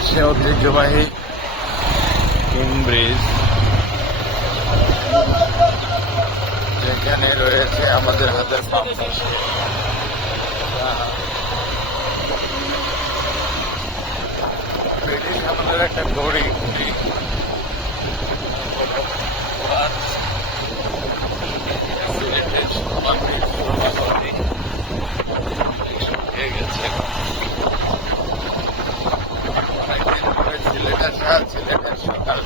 বাংলাদেশে ঐতিহ্যবাহী king bridge, যেখানে রয়েছে আমাদের হাতের পাম্প। ব্রিটিশ আমাদের একটা ঘড়ি সিলেটের সকাল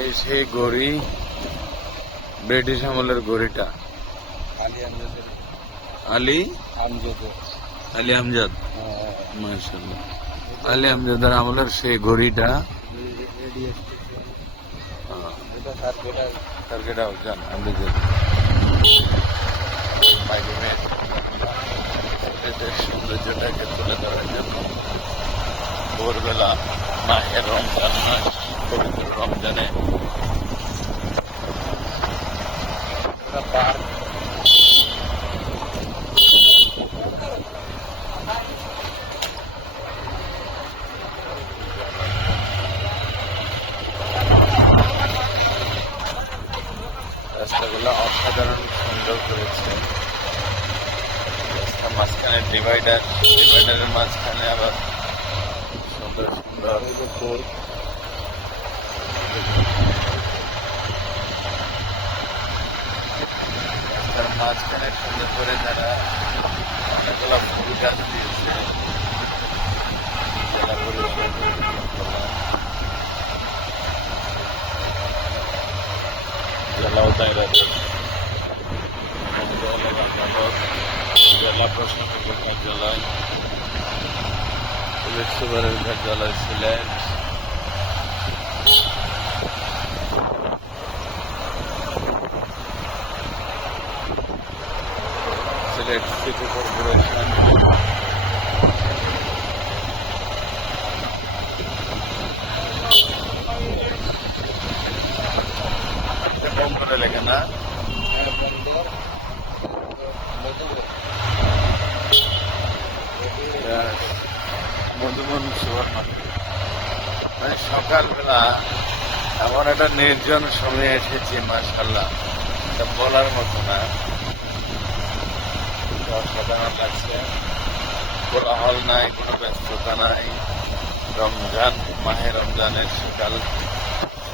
এই সেই ঘড়ি, ব্রিটিশ আমলের ঘড়িটা। আলী আমজাদ, মাশাআল্লাহ, আলী আমজাদের আমলের সেই ঘড়িটা। সৌন্দর্যটাকে তুলে ধরার জন্য ভোরবেলা মাহের রমজান মাস, পবিত্র রমজানে পার্ক। রাস্তাগুলো অসাধারণ সুন্দর করেছে। রাস্তার মাঝখানে ডিভাইডারের মাঝখানে আবার সুন্দর সুন্দর রাস্তার মাঝখানে সুন্দর করে তারা অনেকগুলো ফুল গাছ দিয়েছে। জেলা প্রশাসকের কার্যালয়, পুলিশ সুপারের কার্যালয় সিলেট, সিলেট সিটি কর্পোরেশন, লেখা না মধুবন সুবর্ণ। মানে সকালবেলা এমন একটা নির্জন সময় এসেছি, মাশাআল্লাহ, এটা বলার মতো না। অসাধারণ লাগছে, কোলাহল নাই, কোনো ব্যস্ততা নাই। রমজান, মাহে রমজানের সকাল,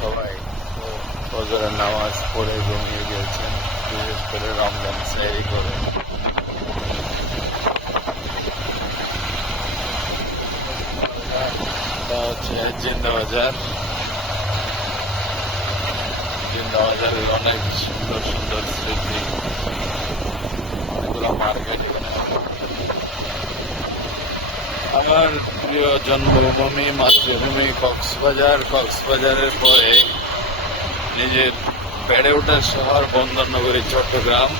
সবাই ফজরের নামাজ পড়ে ঘুমিয়ে গিয়েছেন, বিশেষ করে রমজান সেহরি করে। হচ্ছে জিন্দাবাজারের অনেক সুন্দর সুন্দর স্মৃতি, অনেকগুলো মার্কেট। আমার প্রিয় জন্মভূমি, মাতৃভূমি কক্সবাজারের পরে নিজের বেড়ে ওঠার শহর বন্দরনগরী চট্টগ্রাম,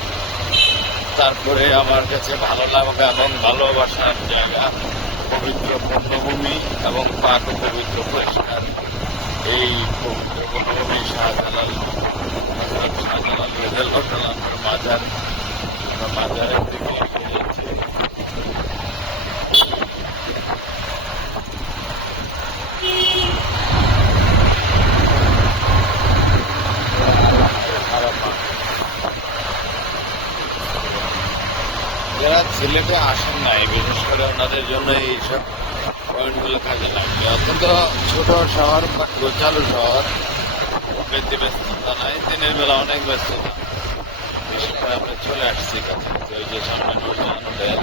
তারপরে আমার কাছে ভালো লাগা এবং ভালোবাসার জায়গা পবিত্র পূর্ণভূমি এবং পাক পবিত্র পরিষ্কার এই পবিত্র পূর্ণভূমি শাহজালাল মাজার। মাজারের দিকে এগিয়ে যাচ্ছে। যারা সিলেটে আসেন নাই, বিশেষ করে ওনাদের জন্য এইসব পয়েন্টগুলো কাজে লাগবে। অত্যন্ত ছোট শহর, গোছালো শহর, বেশি ব্যস্ততা নাই, দিনের বেলা অনেক ব্যস্ততা। বিশেষ করে আমরা চলে আসছি কাছাকাছি, ওই যে সামনে নুরজাহান হোটেল,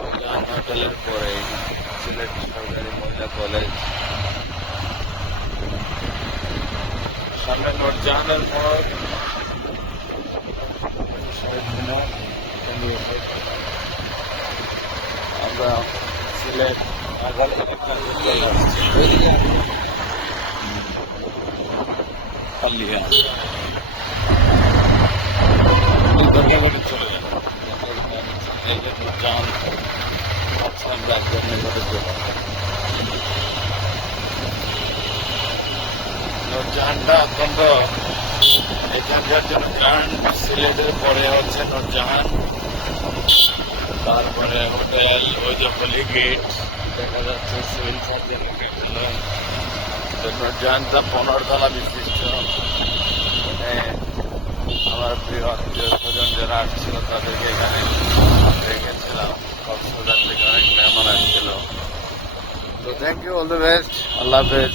নুরজাহান হোটেলের পরে সিলেট সরকারি মহিলা কলেজ, সামনে নুরজাহানের মোড়, আমরা সিলেট চলে যান। নুরজাহানটা অত্যন্ত যার যার জন্য গ্র্যান্ড সিলেটের পরে হচ্ছে নূরজাহান, তারপরে হোটেল ওই যে হলি গেট দেখা যাচ্ছে, সিভিল সার্জনের গেটগুলো। নূরজাহানটা 15 তলা বিশিষ্ট। মানে আমার প্রিয় আত্মীয় স্বজন যারা আসছিল তাদেরকে এখানে রেখেছিলাম। কক্সবাজার থেকে অনেক মেহমান আসছিল। তো thank you, all the best, আল্লাহ হাফেজ।